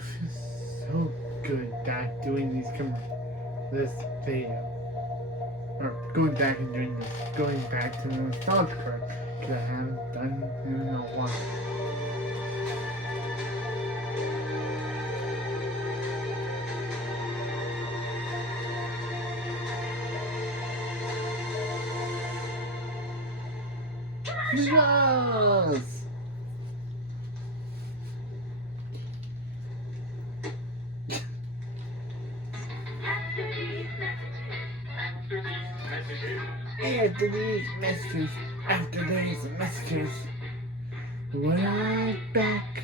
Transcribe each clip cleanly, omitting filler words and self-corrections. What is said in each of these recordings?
So good at doing this video. Or going back and doing this. Going back to the nostalgia part. Because I haven't done in a while. Yes! After these messages, we're back.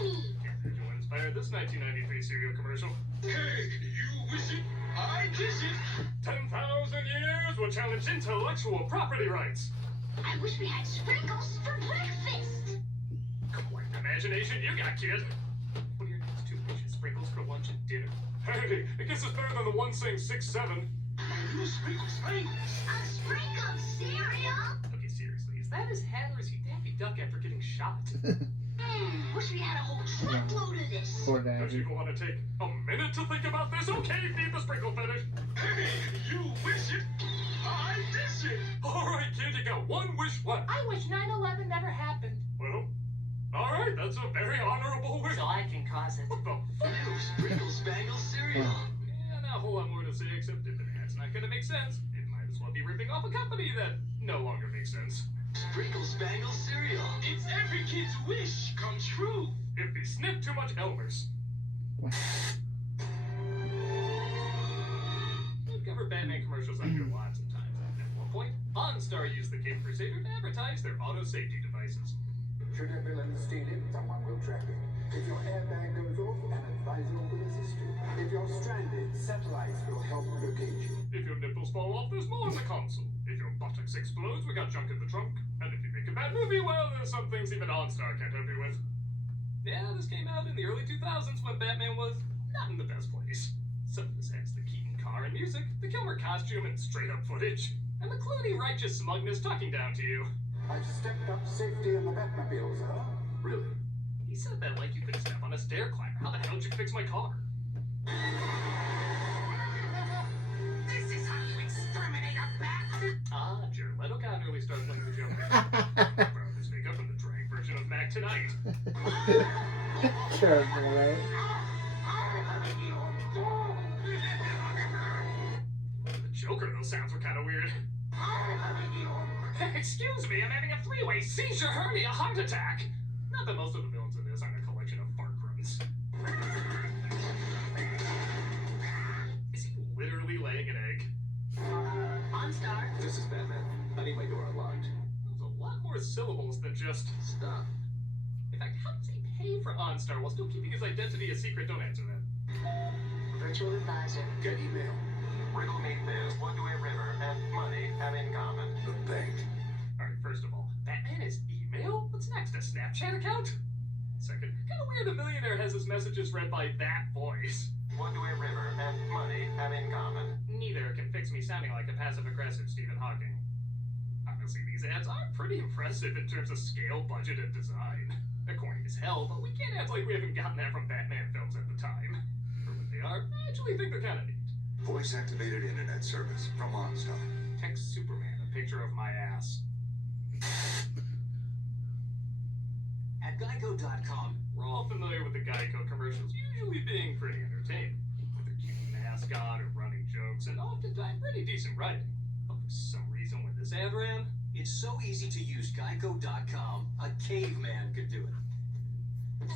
You inspired this 1993 cereal commercial. Hey, you wish it, I kiss it. 10,000 years will challenge intellectual property rights. I wish we had sprinkles for breakfast. Quite an imagination you got, kid. What are your next 2 wishes? Sprinkles for lunch and dinner? Hey, I guess it's better than the one saying 6-7. You sprinkle sprinkles. A sprinkled cereal? Okay, seriously, is that his hat or is he Daffy Duck after getting shot? Wish we had a whole truckload of this. Poor Don't Daddy. you want to take a minute to think about this? Okay, feed the sprinkle fetish. Hey, you wish it, I dish it. Alright, kid, you got 1 wish left. I wish 9/11 never happened. Well, alright, that's a very honorable wish. So I can cause it. What the f- New sprinkle spangle cereal. Yeah, not a whole lot more to say except if that's not gonna make sense, it might as well be ripping off a company that no longer makes sense. Sprinkle spangle cereal. It's every kid's wish come true. If he sniffed too much Elmer's. We've covered Batman commercials on here lots of times. At one point, OnStar used the Cape Crusader to advertise their auto safety devices. Should a villain steal it, someone will track it. If your airbag goes off, an advisor will assist you. If you're stranded, satellites will help locate you. If your nipples fall off, there's more in the console. If your buttocks explodes, we got junk in the trunk. And if you make a bad movie, well, there's some things even OnStar can't help you with. Yeah, this came out in the early 2000s when Batman was not in the best place. Some of this has the Keaton car and music, the Kilmer costume and straight-up footage, and the Clooney righteous smugness talking down to you. I've stepped up safety in the Batmobile, sir. Really? He said that like you could step on a stair climber. How the hell did you fix my car? This is how you exterminate a bat. Ah, Jared Leto got an early start playing the Joker. Borrowed his makeup from the drag version of Mac Tonight. Terrible, right? The Joker, those sounds were kind of weird. Excuse me, I'm having a 3-way seizure hernia heart attack. Not that most of the villains in this aren't a collection of fart grunts. Is he literally laying an egg? OnStar. This is Batman. I need my door unlocked. There's a lot more syllables than just... Stop. In fact, how does he pay for OnStar while still keeping his identity a secret? Don't answer that. Virtual advisor. Get email. Riddle me this, what do a river and money have in common? The bank. Alright, first of all, Batman is email? What's next, a Snapchat account? Second, kinda weird a millionaire has his messages read by that voice. What do a river and money have in common? Neither can fix me sounding like a passive-aggressive Stephen Hawking. Honestly, these ads are pretty impressive in terms of scale, budget, and design. They're corny as hell, but we can't act like we haven't gotten that from Batman films at the time. For what they are, I actually think they're kinda neat. Voice-activated internet service from OnStar. Text Superman a picture of my ass. At Geico.com, We're all familiar with the Geico commercials usually being pretty entertaining, with their cute mascot or running jokes, and oftentimes pretty decent writing. But for some reason, when this ad ran, it's so easy to use. Geico.com, a caveman could do it.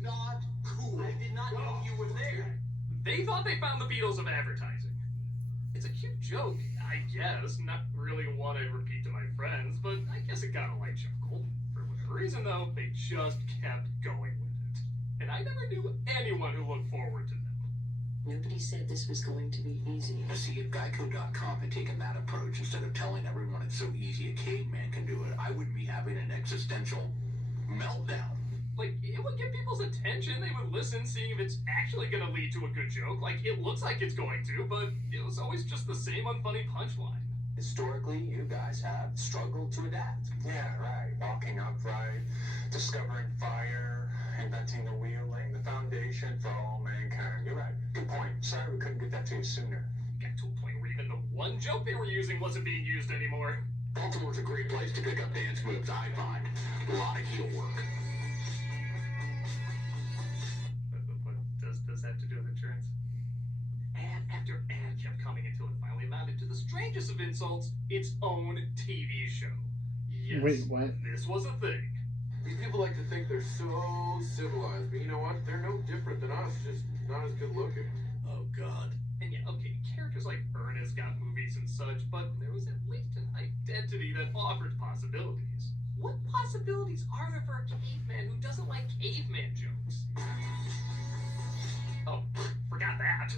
Not cool. I did not know you were there. they thought they found the Beatles of advertising. It's a cute joke, I guess. Not really one I'd repeat to my friends, but I guess it got a light chuckle. For whatever reason, though, they just kept going with it. And I never knew anyone who looked forward to them. Nobody said this was going to be easy. See, if Geico.com had taken that approach, instead of telling everyone it's so easy a caveman can do it, I wouldn't be having an existential meltdown. Like, it would get people's attention. They would listen, seeing if it's actually going to lead to a good joke. Like, it looks like it's going to, but it was always just the same unfunny punchline. Historically, you guys have struggled to adapt. Yeah, right. Walking upright, discovering fire, inventing the wheel, laying the foundation for all mankind. You're right. Good point. Sorry we couldn't get that to you sooner. Got to a point where even the one joke they were using wasn't being used anymore. Baltimore's a great place to pick up dance moves, I find. A lot of heel work. What does this have to do with insurance? Ad after ad kept coming until it finally amounted to the strangest of insults, its own TV show. Yes, Wait, what? this was a thing. These people like to think they're so civilized, but you know what? They're no different than us, just not as good looking. Oh, God. And yeah, okay, characters like Ernest got movies and such, but there was at least an identity that offered possibilities. What possibilities are there for a caveman who doesn't like caveman jokes? Oh, forgot that.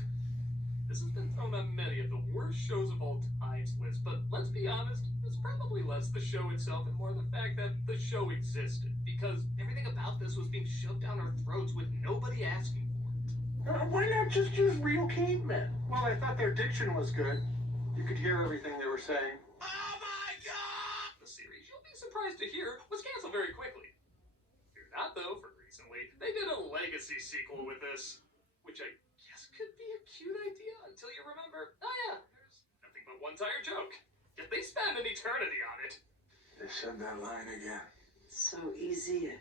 This has been thrown on many of the worst shows of all time's list, but let's be honest, it's probably less the show itself and more the fact that the show existed, because everything about this was being shoved down our throats with nobody asking for it. Why not just use real cavemen? Well, I thought their diction was good. You could hear everything they were saying. Oh, my God! The series, you'll be surprised to hear, was canceled very quickly. Fear not, though, for recently, they did a legacy sequel with this, which I guess could be a cute idea until you remember, oh yeah, there's nothing but one tire joke. Yet they spend an eternity on it. They said that line again. So easy.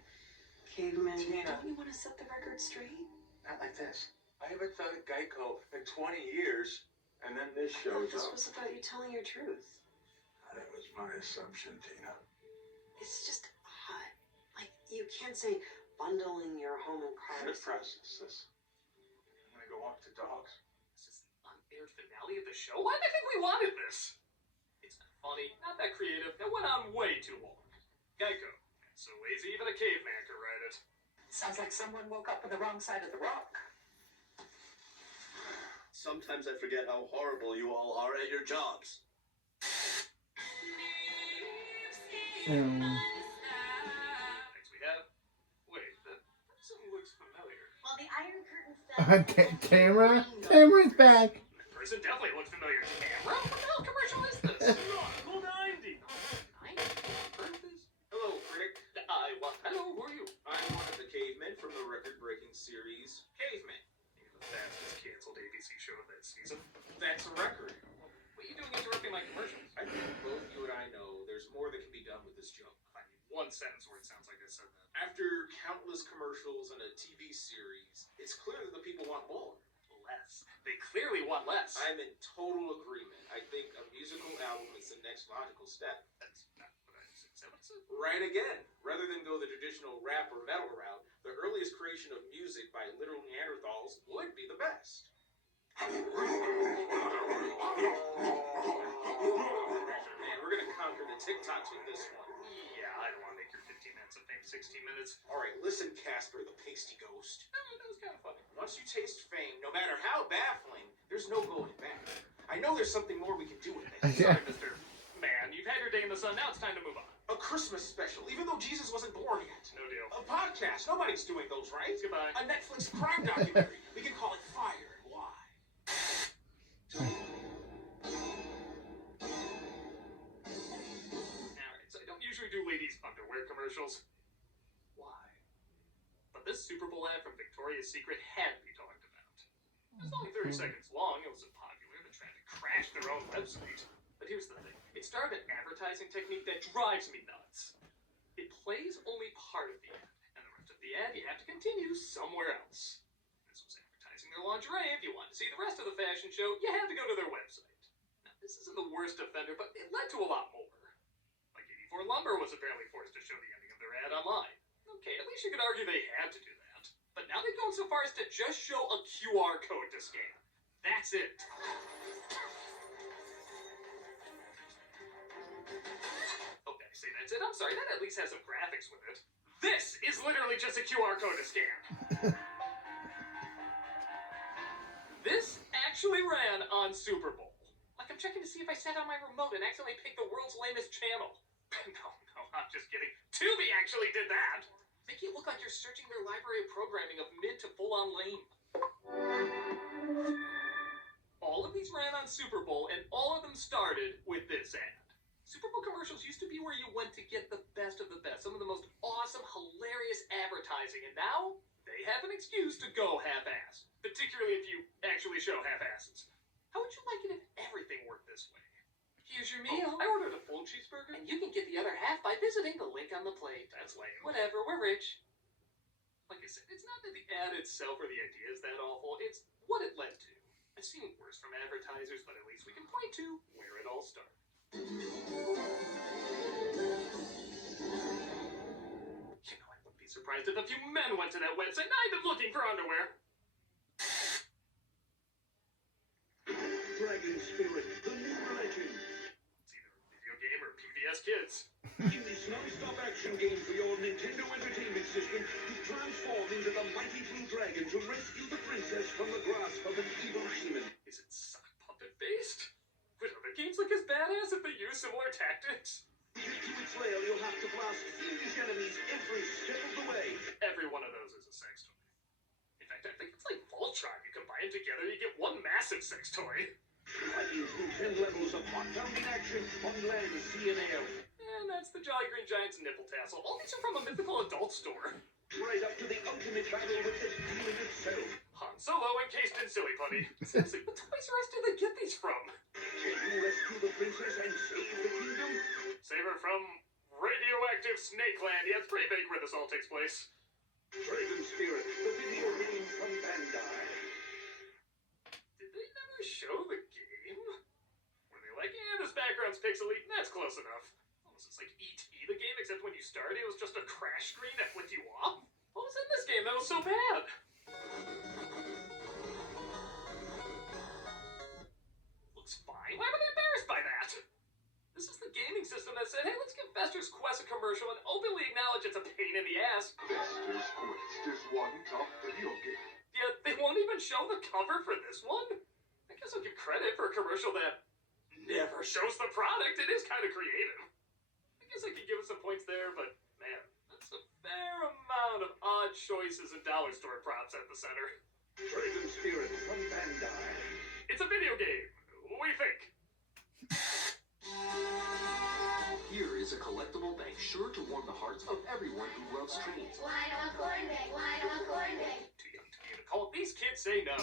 Caveman. Tina. Don't you want to set the record straight? Not like this. I haven't thought of Geico in 20 years, and then this shows This up. was about you telling your truth. That was my assumption, Tina. It's just odd. Like, you can't say bundling your home and I'm cars. gonna process this. I'm gonna go walk the dogs. This is an unaired finale of the show? Why did I think we wanted this? It's not funny, not that creative, it went on way too long. Geico, so lazy even a caveman could write it. Sounds like someone woke up on the wrong side of the rock. Sometimes I forget how horrible you all are at your jobs. Next we have... Wait, that person looks familiar. While the Iron Curtain fell, Tamara? Tamara's back. That person definitely looks familiar. Tamara? What the hell commercial is this? Cool 90! Heard of this? Hello, critic. Hello, who are you? I'm one of the cavemen from the record-breaking series Cavemen. You're the fastest canceled ABC show of that season. That's a record. What are you doing interrupting my commercials? I think both you and I know there's more that can be done with this joke. I mean, one sentence where it sounds like I said that. After countless commercials and a TV series, it's clear that the people want more. Less. They clearly want less. I'm in total agreement. I think a musical album is the next logical step. That's not what I said. Is that what I said? Right again. Rather than go the traditional rap or metal route, the earliest creation of music by literal Neanderthals would be the best. Man, we're gonna conquer the TikToks with this one. Yeah, I don't want to make your 15 minutes of fame 16 minutes. Alright, listen, Casper the Pasty Ghost. That was kind of funny. Once you taste fame, no matter how baffling, there's no going back. I know there's something more we can do with it. Sorry, Mr. Man, you've had your day in the sun, now it's time to move on. A Christmas special, even though Jesus wasn't born yet. No deal. A podcast, nobody's doing those, right? Goodbye. A Netflix crime documentary. We can call it Fire and Why. Alright, so I don't usually do ladies' underwear commercials. Why? But this Super Bowl ad from Victoria's Secret had to be talked about. It was only 30 seconds long, it was so popular they tried to crash their own website. But here's the thing, it started an advertising technique that drives me nuts. It plays only part of the ad, and the rest of the ad you have to continue somewhere else. This was advertising their lingerie. If you wanted to see the rest of the fashion show, you had to go to their website. Now, this isn't the worst offender, but it led to a lot more. Like 84 Lumber was apparently forced to show the ending of their ad online. Okay, at least you could argue they had to do that. But now they've gone so far as to just show a QR code to scan. That's it. Okay, say that's it. I'm sorry, that at least has some graphics with it. This is literally just a QR code to scan. This actually ran on Super Bowl. Like I'm checking to see if I sat on my remote and accidentally picked the world's lamest channel. No, I'm just kidding. Tubi actually did that. Make it look like you're searching their library of programming of mid to full-on lame. All of these ran on Super Bowl, and all of them started with this. this ad. Super Bowl commercials used to be where you went to get the best of the best, some of the most awesome, hilarious advertising, and now they have an excuse to go half-assed, particularly if you actually show half-asses. How would you like it if everything worked this way? Here's your meal. I ordered a full cheeseburger. And you can get the other half by visiting the link on the plate. That's lame. Whatever, we're rich. Like I said, it's not that the ad itself or the idea is that awful, it's what it led to. I've seen worse from advertisers, but at least we can point to where it all started. You know, I wouldn't be surprised if a few men went to that website not even looking for underwear. Dragon Spirit, the new legend. It's either a video game or PBS Kids. In this non-stop action game for your Nintendo Entertainment System, you transform into the mighty blue dragon to rescue the princess from the grasp of an evil demon. Is it sock puppet based? Would other games look as badass if they use similar tactics? To get to its lair, you'll have to blast fiendish enemies every step of the way. Every one of those is a sex toy. In fact, I think it's like Voltron. You combine them together, you get one massive sex toy. Fighting through 10 levels of hot-pounding action on land, sea, and air. And that's the Jolly Green Giant's nipple tassel. All these are from a mythical adult store. Right up to the ultimate battle with the demon itself. Han Solo encased in silly putty. Seriously, what Toys R Us do they get these from? Can you rescue the princess and save the kingdom? Save her from radioactive Snake Land. Yeah, it's pretty big where this all takes place. Dragon Spirit, the video game from Bandai. Did they never show the game? Were they like, yeah, this background's pixely? That's close enough. Almost it's like E.T. the game, except when you started, it was just a crash screen that flicked you off. What was in this game that was so bad? Looks fine. Why were they embarrassed by that? This is the gaming system that said, hey, let's give Fester's Quest a commercial and openly acknowledge it's a pain in the ass. Fester's Quest is one top video game. Yet they won't even show the cover for this one? I guess I'll give credit for a commercial that never shows the product. It is kind of creative. I guess I could give it some points there, but man, that's a fair amount of odd choices and dollar store props at the center. Dragon Spirit from Bandai. It's a video game. We think. Here is a collectible bank sure to warm the hearts of everyone who loves trains. Why don't corn bag? Why don't corn bag? Too young to be in a cult. These kids say no.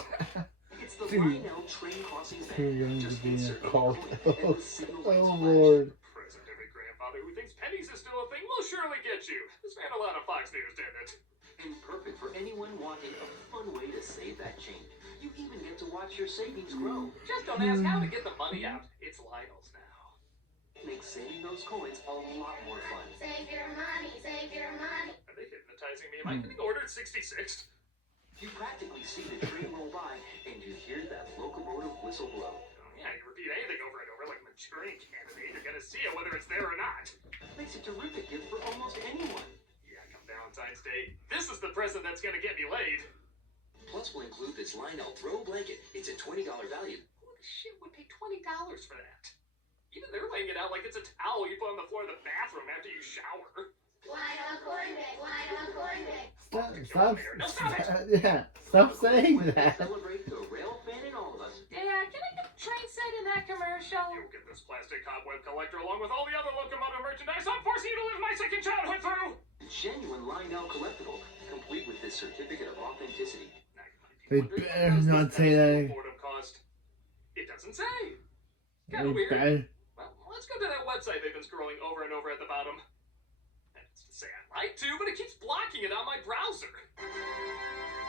It's the Dude. Lionel train crossing Too bank. young to Just be in a insert the cult. coin and the signal lights Oh flash. Lord. Present every grandfather who thinks pennies is still a thing will surely get you. This ran a lot of Fox News, didn't it? And perfect for anyone wanting a fun way to save that change. You even get to watch your savings grow. Just don't ask how to get the money out. It's Lionel's now. Makes saving those coins a lot more fun. Save your money, save your money. Are they hypnotizing me? Am I getting ordered 66th? You practically see the train roll by, and you hear that locomotive whistle blow. Oh, yeah, you repeat anything over and over like a Manchurian candidate. You're gonna see it whether it's there or not. Makes a terrific gift for almost anyone. Yeah, come Valentine's Day. This is the present that's gonna get me laid. Plus, we'll include this Lionel throw blanket. It's a $20 value. Who the shit would pay $20 for that? Even they're laying it out like it's a towel you put on the floor of the bathroom after you shower. Why don't corn bag? Why don't corn bag? Stop saying that. Celebrate the rail fan in all of us. Yeah, can I get a train set in that commercial? You'll get this plastic cobweb collector along with all the other locomotive merchandise I'm forcing you to live my second childhood through! Genuine Lionel collectible, complete with this certificate of authenticity. Now you might be They wondering, better what does not this say pedestal that. boredom cost? It doesn't say. They Kinda weird. better. Well, let's go to that website they've been scrolling over and over at the bottom. That's to say I'd like to, but it keeps blocking it on my browser.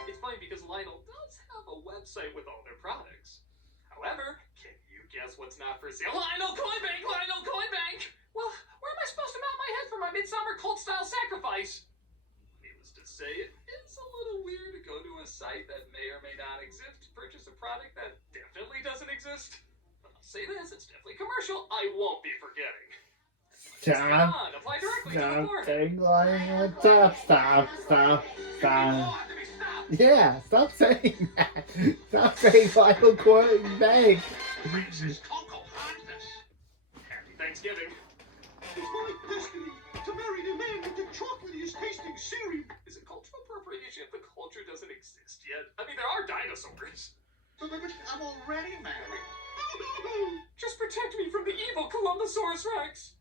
It's funny because Lionel does have a website with all their products. However, can you guess what's not for sale? Lionel Coin Bank! Lionel Coin Bank! Well, where am I supposed to mount my head for my midsummer cult-style sacrifice? Needless to say, it is a little weird to go to a site that may or may not exist to purchase a product that definitely doesn't exist. But I'll say this, it's definitely commercial. I won't be forgetting. Stop. Apply directly to the Stop forehead. saying lying on top. Stop. Yeah, stop saying that. Stop saying Michael Gordon Bank. Princess Coco Hotness. Happy Thanksgiving. It's my destiny to marry a man with the chocolatiest tasting cereal. Is it cultural appropriation if the culture doesn't exist yet? I mean, there are dinosaurs. But I'm already married. Just protect me from the evil Columbus Dilophosaurus Rex.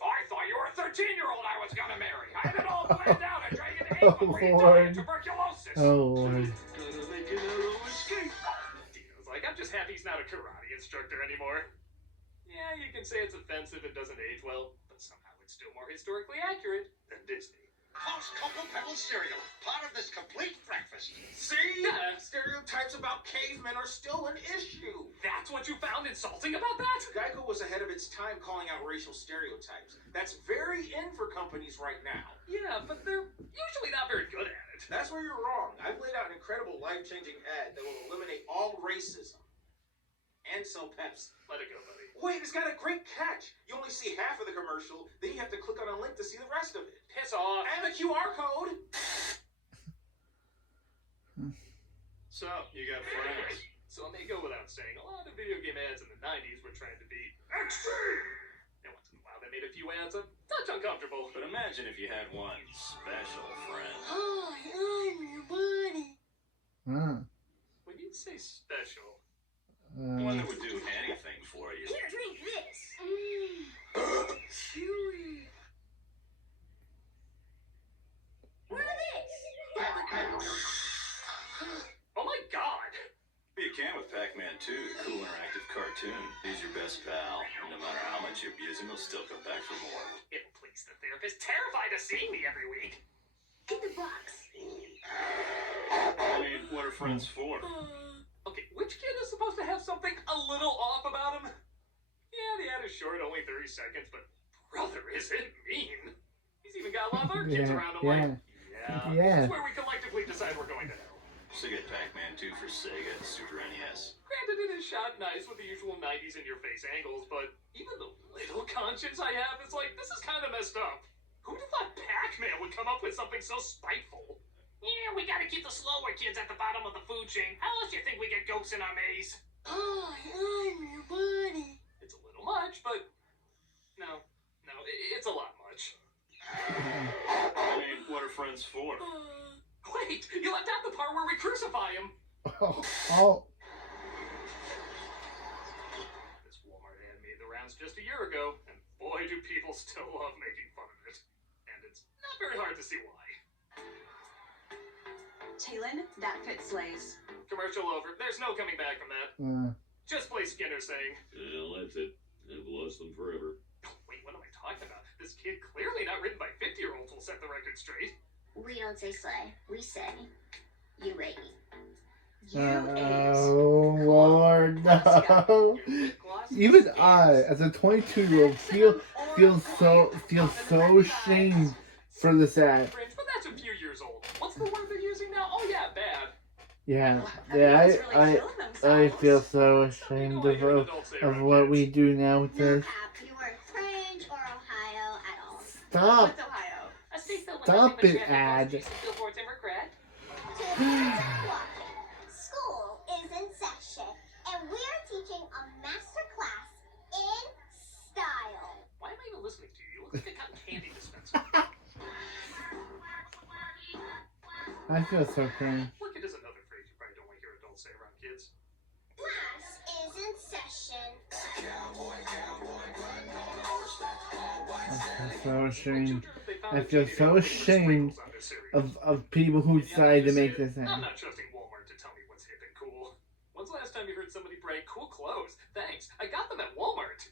I thought you were a 13-year-old I was gonna marry. I had it all planned out. I dragged it to 8 before you died of tuberculosis. Oh Lord. Dino's like, I'm just happy he's not a karate instructor anymore. Yeah, you can say it's offensive and doesn't age well, but somehow it's still more historically accurate than Disney. Post Cocoa Pebble cereal, part of this complete breakfast. See? Stereotypes about cavemen are still an issue. That's what you found insulting about that? Geico was ahead of its time calling out racial stereotypes. That's very in for companies right now. Yeah, but they're usually not very good at it. That's where you're wrong. I've laid out an incredible life-changing ad that will eliminate all racism. And sell Pepsi. Let it go, buddy. Wait, it's got a great catch. You only see half of the commercial, then you have to click on a link to see the rest of it. Piss off. And the QR code. So, you got friends. So it may go without saying, a lot of video game ads in the 90s were trying to be extreme. And once in a while they made a few ads a touch uncomfortable. But imagine if you had one special friend. Oh, I'm your buddy. When you say special, One that would do anything for you. Here, drink this. Chewy. What this? oh my god! You can with Pac-Man 2, the cool interactive cartoon. He's your best pal. No matter how much you abuse him, he'll still come back for more. It'll please the therapist, terrified of seeing me every week. Get the box. I mean, what are friends for? Okay, which kid is supposed to have something a little off about him? Yeah, the ad is short, only 30 seconds, but brother, is it mean? He's even got a lot of other kids around him like, this is where we collectively decide we're going to hell. So get Pac-Man 2 for Sega and Super NES. Granted, it is shot nice with the usual 90s in-your-face angles, but even the little conscience I have is like, this is kind of messed up. Who'd have thought Pac-Man would come up with something so spiteful? Yeah, we gotta keep the slower kids at the bottom of the food chain. How else do you think we get goats in our maze? Oh, I'm your buddy. It's a little much, but no, it's a lot much. I mean, what are friends for? Wait, you left out the part where we crucify him. Oh. This Walmart ad made the rounds just a year ago, and boy, do people still love making fun of it. And it's not very hard to see why. Talon, that fit slays. Commercial over. There's no coming back from that. Just play Skinner saying, well, that's it. I've lost them forever. Wait, what am I talking about? This kid clearly not written by 50-year-olds will set the record straight. We don't say slay. We say, you lady. Oh Lord, no! Even I, as a 22-year-old, feel so ashamed for this ad. But that's a few years old. What's the word they're using now? Oh yeah, bad. I feel so ashamed of what we do now with this. You were cringe or Ohio at all. Stop! What's Ohio? A state filled with Stop nothing but it, traffic ad. laws, billboards, and regret. School is in session, and we're teaching a master class in style. Why am I even listening to you? You look like a cotton candy dispenser. I feel so cringe. Wicked is another phrase you probably don't want to hear adults say around kids. Class is in session. I feel so ashamed. I feel so ashamed of people who decided to make this I'm ad. not trusting Walmart to tell me what's hip and cool. When's the last time you heard somebody brag cool clothes? Thanks, I got them at Walmart.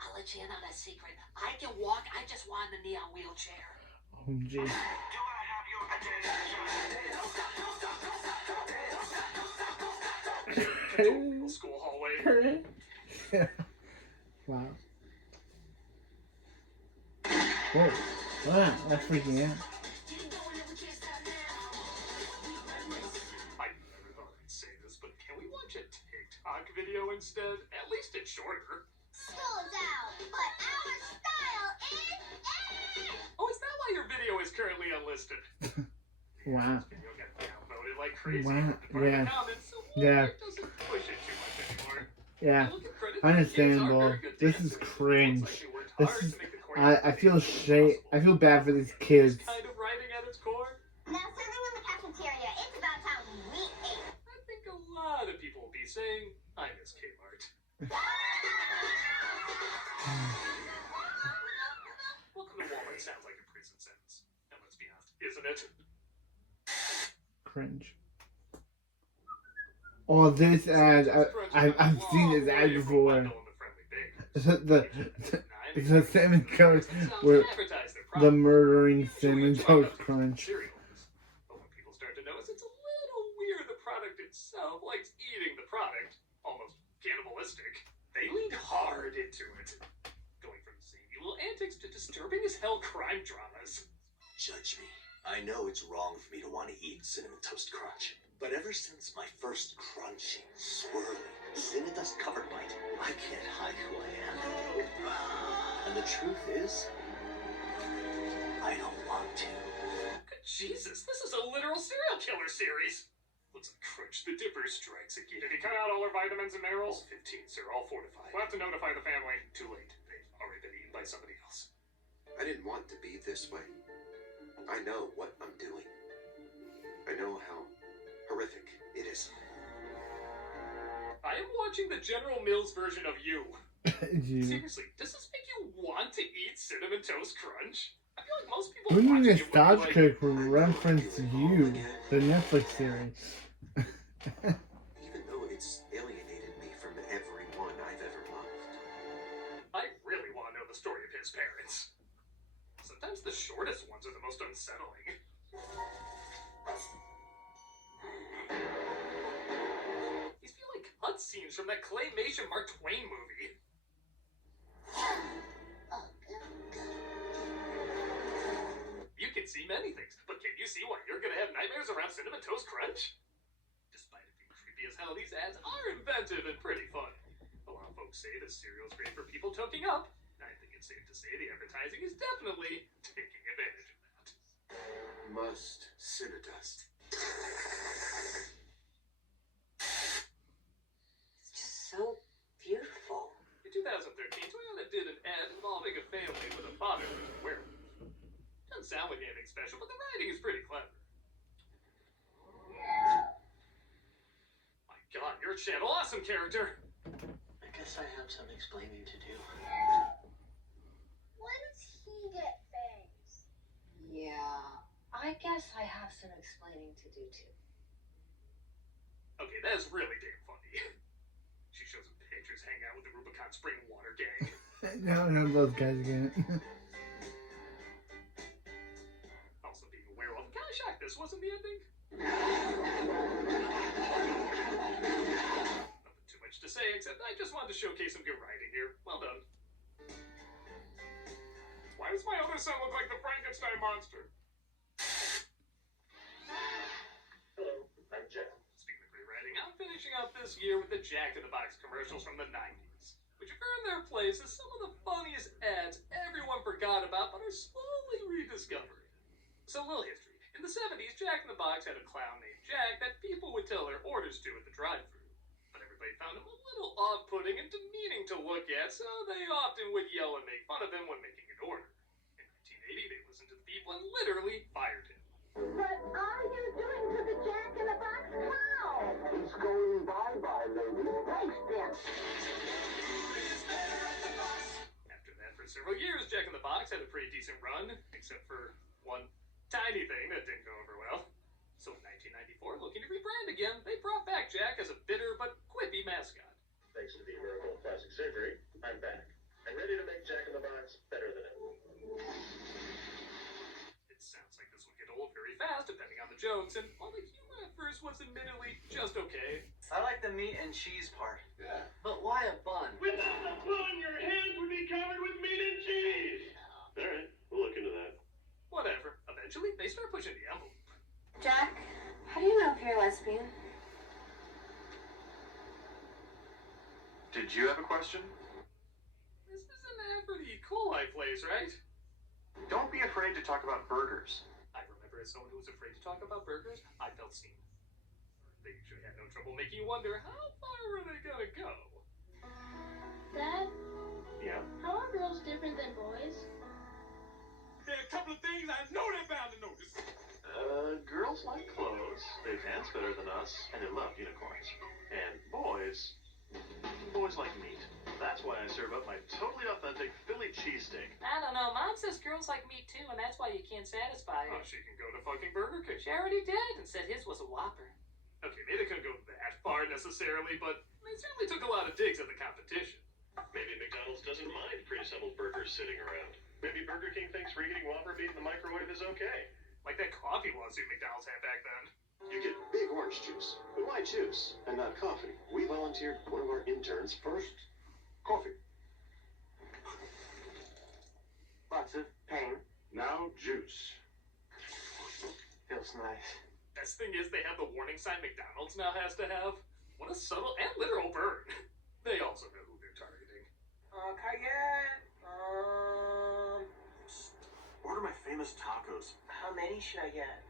I'll let you in on a secret. I can walk, I just want a neon wheelchair. Oh jeez. School hallway. Wow. Whoa. Wow, that's freaking out. I never thought I'd say this, but can we watch a TikTok video instead? At least it's shorter. School's out, but our style is in. Oh, is that why your video is currently unlisted? Wow. This video got downvoted like crazy. Wow. Part of Yeah. the comments, so Yeah. Walmart doesn't push it too much anymore. Yeah. Look at credit, Understandable. kids are very good This is dancers. cringe. Looks like they worked This hard is. to make the I feel shame. I feel bad for these kids. kind of writing at its core. Now serving in the cafeteria. It's about saying, I miss Kmart. Welcome to Walmart sounds like a prison sentence. And let's be honest, isn't it? Cringe. Oh, this ad, I've seen this ad before. The Cinnamon Toast, where the murdering Cinnamon Toast Crunch. But when people start to notice, it's a little weird the product itself likes eating the product, almost cannibalistic. They leaned hard into it, going from zany little antics to disturbing as hell crime dramas. Judge me. I know it's wrong for me to want to eat Cinnamon Toast Crunch. But ever since my first crunchy, swirly, Cinnadust covered bite, I can't hide who I am. And the truth is, I don't want to. Jesus, this is a literal serial killer series. Looks like Crunch the Dipper strikes again. Did he cut out all our vitamins and minerals? All 15, sir, all fortified. We'll have to notify the family. Too late. They've already been eaten by somebody else. I didn't want to be this way. I know what I'm doing. I know how horrific it is. I am watching the General Mills version of you. Seriously, does this make you want to eat Cinnamon Toast Crunch? I feel like most people Who knew watching this it would Dodge be like, Trick would reference You, the Netflix series? Even though it's alienated me from everyone I've ever loved. I really want to know the story of his parents. Sometimes the shortest ones are the most unsettling. These feel like cutscenes from that claymation Mark Twain movie. You can see many things, but can you see why you're gonna have nightmares around Cinnamon Toast Crunch? Despite it being creepy as hell, these ads are inventive and pretty fun. A lot of folks say this cereal is great for people toking up. I think it's safe to say the advertising is definitely taking advantage of that. Must Cinnadust. It's just so beautiful. In 2013, Toyota did an ad involving a family with a father who's a werewolf. Doesn't sound like anything special, but the writing is pretty clever. My God, you're a Channel Awesome character. I guess I have some explaining to do. When does he get fangs? Yeah, I guess I have some explaining to do too. Okay, that is really damn funny. She shows him pictures hanging out with the Rubicon Spring Water Gang. No, those guys again. Also being a werewolf. I'm kind of shocked this wasn't the ending. Nothing too much to say, except I just wanted to showcase some good writing here. Well done. Why does my other son look like the Frankenstein monster? Hello, I'm Jack. Speaking of great writing, I'm finishing up this year with the Jack in the Box commercials from the 90s, which have earned their place as some of the funniest ads everyone forgot about but are slowly rediscovered. So, a little history. In the 70s, Jack in the Box had a clown named Jack that people would tell their orders to at the drive-thru. But everybody found him a little off-putting and demeaning to look at, so they often would yell and make fun of him when making an order. In 1980, they listened to the people and literally fired him. What are you doing to the Jack in the Box clown? It's going bye-bye, lady. Thanks, Ben. After that, for several years, Jack in the Box had a pretty decent run, except for one tiny thing that didn't go over well. So in 1994, looking to rebrand again, they brought back Jack as a bitter but quippy mascot. Thanks to the miracle of plastic surgery, I'm back. I'm ready to make Jack in the Box better than ever. It sounds like this will get old very fast, depending on the jokes, and while the humor at first was admittedly just okay. I like the meat and cheese part. Yeah. But why a bun? Without the bun, your hands would be covered with meat and cheese! Alright, we'll look into that. Whatever. Eventually, they start pushing the envelope. Jack, how do you know if you're lesbian? Did you have a question? This is an ad for the E. coli place, right? Don't be afraid to talk about burgers. I remember as someone who was afraid to talk about burgers, I felt seen. They usually had no trouble making you wonder, how far were they gonna go? Dad, Yeah? how are girls different than boys? There are a couple of things I know they're bound to notice. Girls like clothes. They dance better than us, and they love unicorns. And boys like meat. That's why I serve up my totally authentic Philly cheesesteak. I don't know. Mom says girls like meat too, and that's why you can't satisfy her. Oh, she can go to fucking Burger King. She already did and said his was a Whopper. Okay, maybe they couldn't go that far necessarily, but they certainly took a lot of digs at the competition. Maybe McDonald's doesn't mind pre-assembled burgers sitting around. Maybe Burger King thinks reheating Whopper meat in the microwave is okay. Like that coffee lawsuit McDonald's had back then. You get big orange juice. But why juice and not coffee? We volunteered one of our interns first. Coffee. Lots of pain. Now juice. Feels nice. Best thing is they have the warning sign McDonald's now has to have. What a subtle and literal burn. They also know who they're targeting. Cayenne. Order my famous tacos. How many should I get?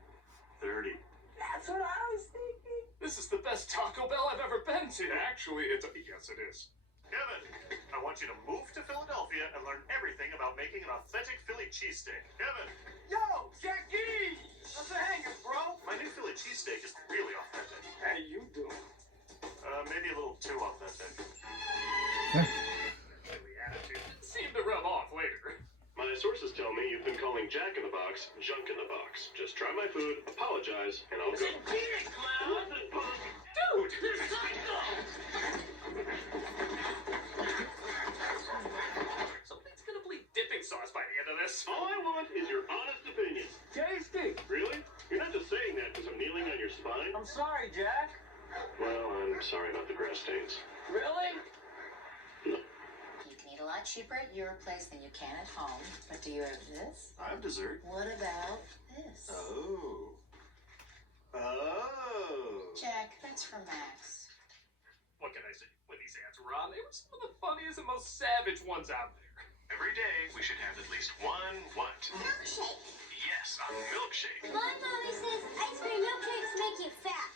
30. That's what I was thinking. This is the best Taco Bell I've ever been to. Actually, yes, it is. Kevin, I want you to move to Philadelphia and learn everything about making an authentic Philly cheesesteak. Kevin! Yo, Jackie! What's the hanging, bro? My new Philly cheesesteak is really authentic. How you doing? Maybe a little too authentic. Lately attitude seemed to rub off later. My sources tell me you've been calling Jack in the Box junk in the box. Just try my food, apologize, and I'll go. Dude! Somebody's gonna bleed dipping sauce by the end of this. All I want is your honest opinion. Tasty. Really? You're not just saying that because I'm kneeling on your spine? I'm sorry, Jack. Well, I'm sorry about the grass stains. Really? You can eat a lot cheaper at your place than you can at home. But do you have this? I have dessert. What about this? Oh. Jack, that's for Max. What can I say? When these ads were on, they were some of the funniest and most savage ones out there. Every day, we should have at least one what? Milkshake. Yes, a milkshake. My mommy says ice cream milkshakes make you fat.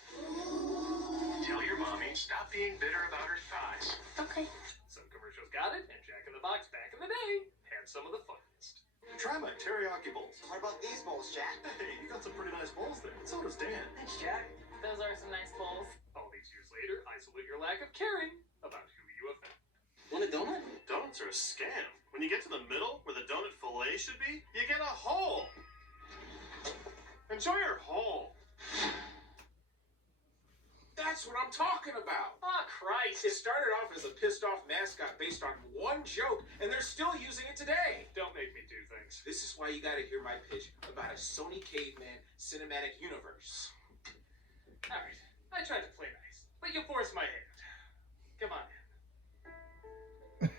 Tell your mommy, stop being bitter about her thighs. Okay. Some commercials got it, and Jack in the Box back in the day had some of the funniest. Try my teriyaki bowls. What about these bowls, Jack? Hey, you got some pretty nice bowls there. So does Dan. Thanks, Jack. Those are some nice bowls. All these years later, I salute your lack of caring about who you offend. Want a donut? Donuts are a scam. When you get to the middle, where the donut fillet should be, you get a hole. Enjoy your hole. That's what I'm talking about. Ah, Christ. It started off as a pissed off mascot based on one joke, and they're still using it today. Don't make me do things. This is why you gotta hear my pitch about a Sony Caveman cinematic universe. Alright, I tried to play nice, but you forced my hand. Come on in.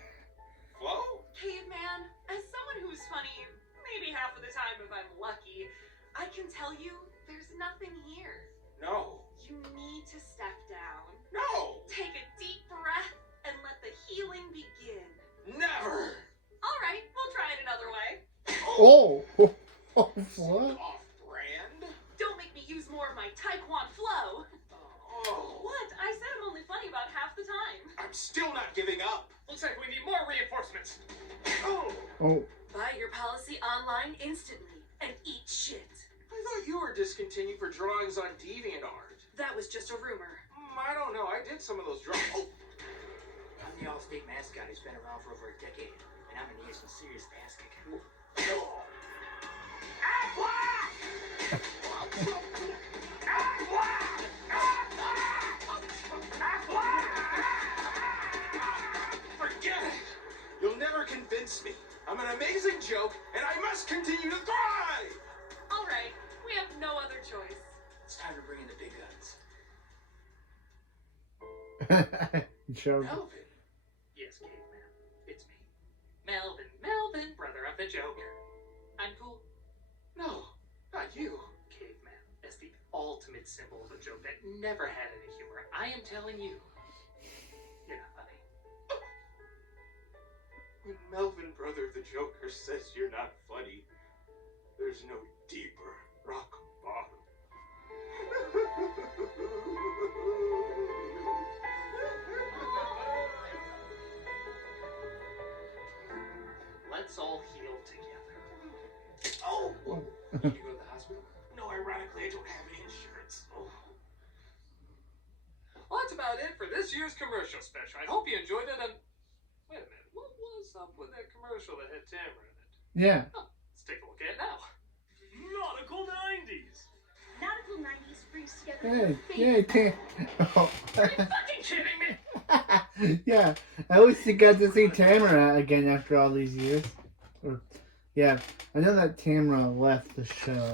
Flo? Caveman, as someone who's funny maybe half of the time if I'm lucky, I can tell you there's nothing here. No. You need to step down. No! Take a deep breath and let the healing begin. Never! Alright, we'll try it another way. Oh! What? Off-brand? Don't make me use more of my Taekwondo flow. Oh. What? I said I'm only funny about half the time. I'm still not giving up. Looks like we need more reinforcements. Oh! Oh. Buy your policy online instantly and eat shit. I thought you were discontinued for drawings on DeviantArt. That was just a rumor. I don't know. I did some of those drawings. Oh. I'm the All-State mascot who's been around for over a decade, and I'm gonna get some serious ass kicking. Oh. Forget it! You'll never convince me. I'm an amazing joke, and I must continue to thrive! Alright, we have no other choice. It's time to bring in the big guns. Joke. Melvin. Yes, Caveman. It's me. Melvin, brother of the Joker. I'm cool. No, not you. Caveman, as the ultimate symbol of a joke that never had any humor, I am telling you, you're not funny. When Melvin, brother of the Joker, says you're not funny, there's no deeper rock bottom. Let's all heal together. Oh! Did you go to the hospital? No, ironically, I don't have any insurance. Oh. about it for this year's commercial special. I hope you enjoyed it. And wait a minute, what was up with that commercial that had Tamara in it? Yeah. Oh, let's take a look at it now. Nautical 90s. Nautical 90s brings together Hey, your yay, Oh. Are you fucking kidding me? Yeah, I wish you got to see Tamara again after all these years. Or, yeah, I know that Tamara left the show.